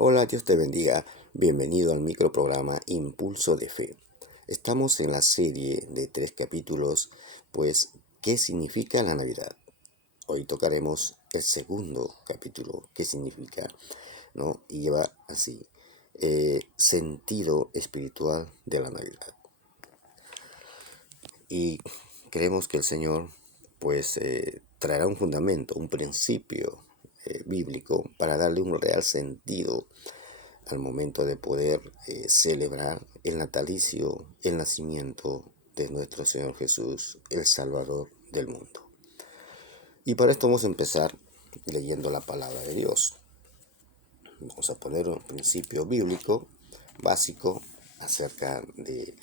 Hola, Dios te bendiga. Bienvenido al microprograma Impulso de Fe. Estamos en la serie de 3 capítulos, pues, ¿qué significa la Navidad? Hoy tocaremos el segundo capítulo, ¿qué significa? ¿No? Y lleva así, sentido espiritual de la Navidad. Y creemos que el Señor, pues, traerá un fundamento, un principio bíblico para darle un real sentido al momento de poder celebrar el natalicio, el nacimiento de nuestro Señor Jesús, el Salvador del mundo. Y para esto vamos a empezar leyendo la palabra de Dios. Vamos a poner un principio bíblico básico acerca de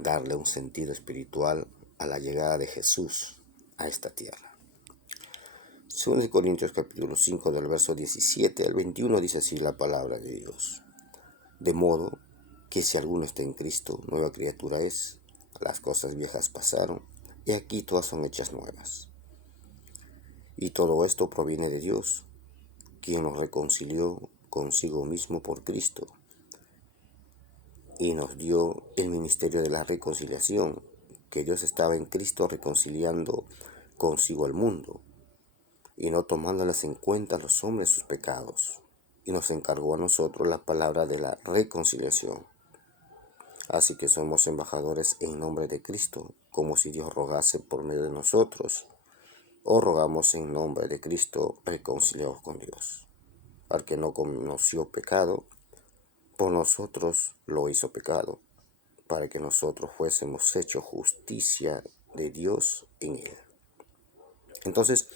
darle un sentido espiritual a la llegada de Jesús a esta tierra. Según Corintios capítulo 5 del verso 17 al 21 dice así la palabra de Dios. De modo que si alguno está en Cristo, nueva criatura es. Las cosas viejas pasaron, y aquí todas son hechas nuevas. Y todo esto proviene de Dios, quien nos reconcilió consigo mismo por Cristo, y nos dio el ministerio de la reconciliación, que Dios estaba en Cristo reconciliando consigo al mundo, y no tomándolas en cuenta los hombres sus pecados, y nos encargó a nosotros la palabra de la reconciliación. Así que somos embajadores en nombre de Cristo, como si Dios rogase por medio de nosotros, o rogamos en nombre de Cristo reconciliados con Dios. Al que no conoció pecado, por nosotros lo hizo pecado, para que nosotros fuésemos hechos justicia de Dios en él. Entonces,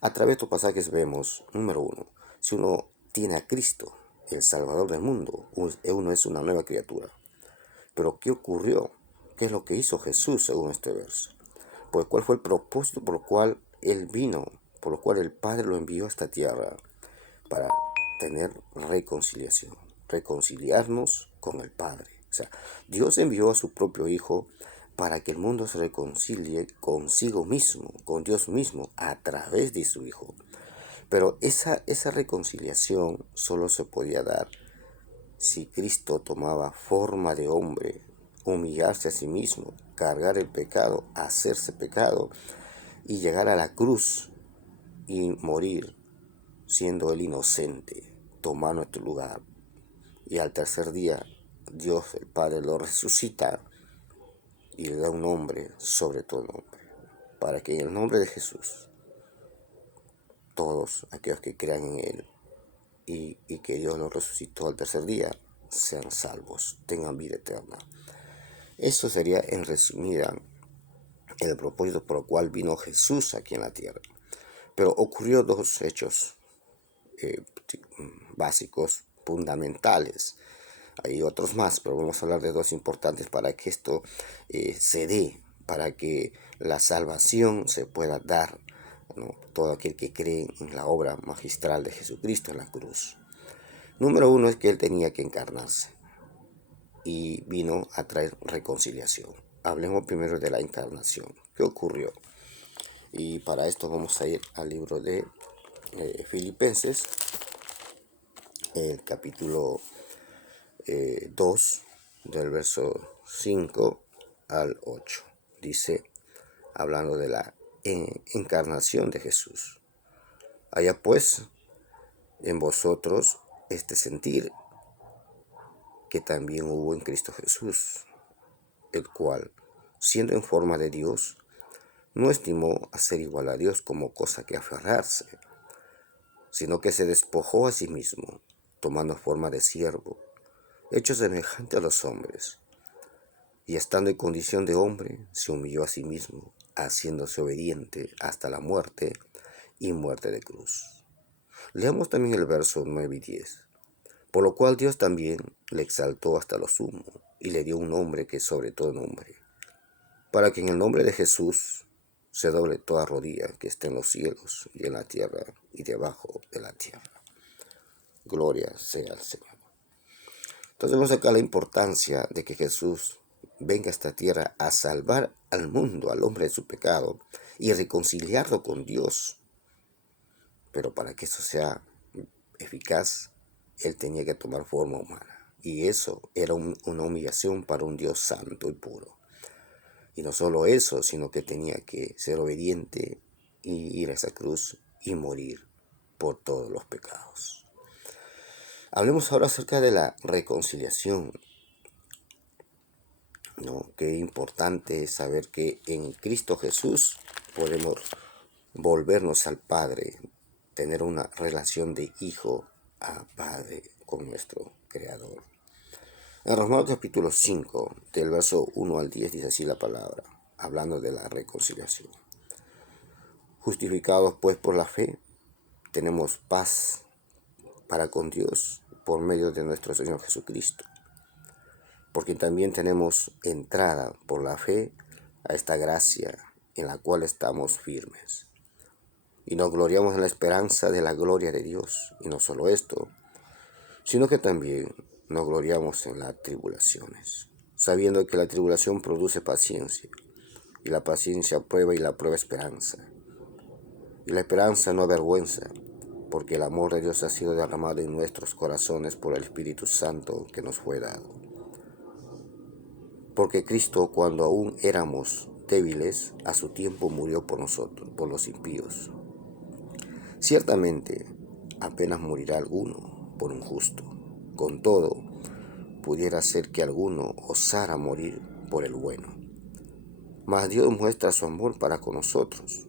a través de estos pasajes vemos, número uno, si uno tiene a Cristo, el Salvador del mundo, uno es una nueva criatura. Pero ¿qué ocurrió? ¿Qué es lo que hizo Jesús según este verso? Pues ¿cuál fue el propósito por el cual Él vino? Por lo cual el Padre lo envió a esta tierra para tener reconciliación, reconciliarnos con el Padre. O sea, Dios envió a su propio Hijo para que el mundo se reconcilie consigo mismo, con Dios mismo, a través de su Hijo. Pero esa reconciliación solo se podía dar si Cristo tomaba forma de hombre, humillarse a sí mismo, cargar el pecado, hacerse pecado y llegar a la cruz y morir siendo él inocente, tomar nuestro lugar. Y al tercer día Dios el Padre lo resucita y le da un nombre sobre todo nombre, para que en el nombre de Jesús todos aquellos que crean en él y que Dios lo resucitó al tercer día sean salvos, tengan vida eterna. Eso sería en resumida el propósito por el cual vino Jesús aquí en la tierra. Pero ocurrió dos hechos básicos, fundamentales. Hay otros más, pero vamos a hablar de dos importantes para que esto se dé, para que la salvación se pueda dar, ¿no? Todo aquel que cree en la obra magistral de Jesucristo en la cruz. Número uno es que Él tenía que encarnarse y vino a traer reconciliación. Hablemos primero de la encarnación. ¿Qué ocurrió? Y para esto vamos a ir al libro de Filipenses, el capítulo 2, del verso 5 al 8. Dice, hablando de la encarnación de Jesús. Haya pues en vosotros este sentir que también hubo en Cristo Jesús, el cual, siendo en forma de Dios, no estimó a ser igual a Dios como cosa que aferrarse, sino que se despojó a sí mismo, tomando forma de siervo, hecho semejante a los hombres, y estando en condición de hombre, se humilló a sí mismo, haciéndose obediente hasta la muerte y muerte de cruz. Leamos también el verso 9 y 10. Por lo cual Dios también le exaltó hasta lo sumo, y le dio un nombre que es sobre todo nombre, para que en el nombre de Jesús se doble toda rodilla que esté en los cielos y en la tierra y debajo de la tierra. Gloria sea al Señor. Entonces vemos acá la importancia de que Jesús venga a esta tierra a salvar al mundo, al hombre de su pecado, y reconciliarlo con Dios. Pero para que eso sea eficaz, Él tenía que tomar forma humana. Y eso era una humillación para un Dios santo y puro. Y no solo eso, sino que tenía que ser obediente y ir a esa cruz y morir por todos los pecados. Hablemos ahora acerca de la reconciliación, ¿no? Qué importante es saber que en Cristo Jesús podemos volvernos al Padre, tener una relación de hijo a padre con nuestro Creador. En Romanos capítulo 5, del verso 1 al 10, dice así la palabra, hablando de la reconciliación. Justificados pues por la fe, tenemos paz para con Dios por medio de nuestro Señor Jesucristo, porque también tenemos entrada por la fe a esta gracia en la cual estamos firmes. Y nos gloriamos en la esperanza de la gloria de Dios. Y no solo esto, sino que también nos gloriamos en las tribulaciones, sabiendo que la tribulación produce paciencia, y la paciencia prueba y la prueba esperanza. Y la esperanza no avergüenza, porque el amor de Dios ha sido derramado en nuestros corazones por el Espíritu Santo que nos fue dado. Porque Cristo, cuando aún éramos débiles, a su tiempo murió por nosotros, por los impíos. Ciertamente, apenas morirá alguno por un justo. Con todo, pudiera ser que alguno osara morir por el bueno. Mas Dios muestra su amor para con nosotros,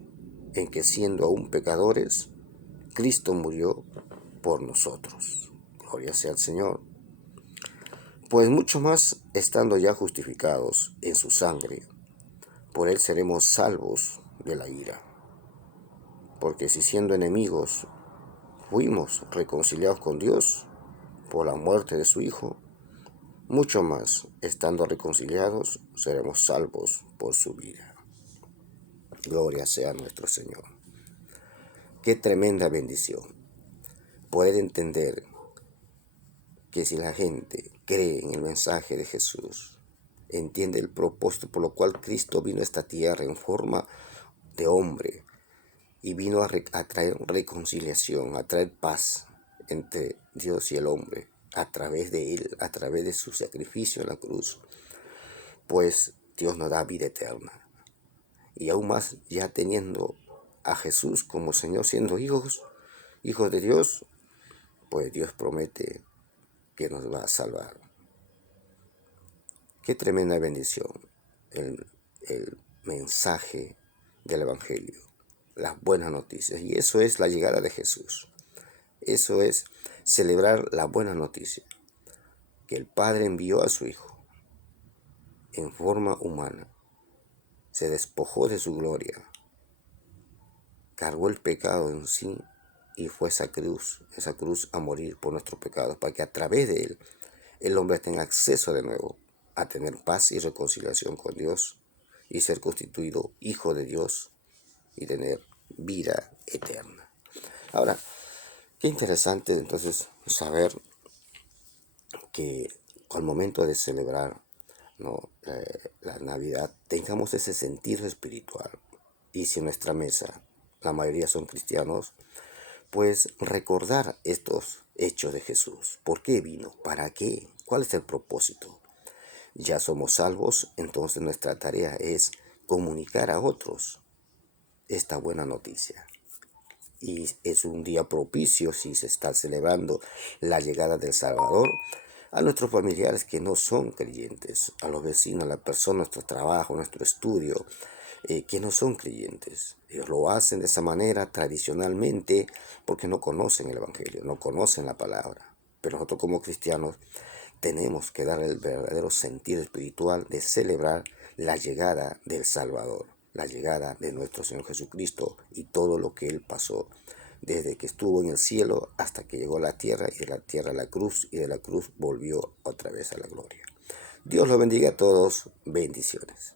en que siendo aún pecadores, Cristo murió por nosotros. Gloria sea al Señor. Pues mucho más, estando ya justificados en su sangre, por él seremos salvos de la ira. Porque si siendo enemigos fuimos reconciliados con Dios por la muerte de su Hijo, mucho más, estando reconciliados, seremos salvos por su vida. Gloria sea a nuestro Señor. Qué tremenda bendición poder entender que si la gente cree en el mensaje de Jesús, entiende el propósito por lo cual Cristo vino a esta tierra en forma de hombre y vino a traer reconciliación, a traer paz entre Dios y el hombre a través de él, a través de su sacrificio en la cruz, pues Dios nos da vida eterna. Y aún más, ya teniendo a Jesús como Señor, siendo hijos de Dios, pues Dios promete que nos va a salvar. Qué tremenda bendición el mensaje del Evangelio, las buenas noticias. Y eso es la llegada de Jesús. Eso es celebrar la buena noticia, que el Padre envió a su Hijo en forma humana, se despojó de su gloria, cargó el pecado en sí y fue esa cruz a morir por nuestros pecados, para que a través de él el hombre tenga acceso de nuevo a tener paz y reconciliación con Dios y ser constituido hijo de Dios y tener vida eterna. Ahora, qué interesante entonces saber que al momento de celebrar, ¿no?, la Navidad, tengamos ese sentido espiritual. Y si en nuestra mesa la mayoría son cristianos, pues recordar estos hechos de Jesús. ¿Por qué vino? ¿Para qué? ¿Cuál es el propósito? Ya somos salvos, entonces nuestra tarea es comunicar a otros esta buena noticia. Y es un día propicio, si se está celebrando la llegada del Salvador, a nuestros familiares que no son creyentes, a los vecinos, a la persona, nuestro trabajo, nuestro estudio, que no son creyentes. Ellos lo hacen de esa manera tradicionalmente porque no conocen el Evangelio, no conocen la palabra. Pero nosotros como cristianos tenemos que dar el verdadero sentido espiritual de celebrar la llegada del Salvador, la llegada de nuestro Señor Jesucristo y todo lo que Él pasó, desde que estuvo en el cielo hasta que llegó a la tierra, y de la tierra a la cruz, y de la cruz volvió otra vez a la gloria. Dios los bendiga a todos. Bendiciones.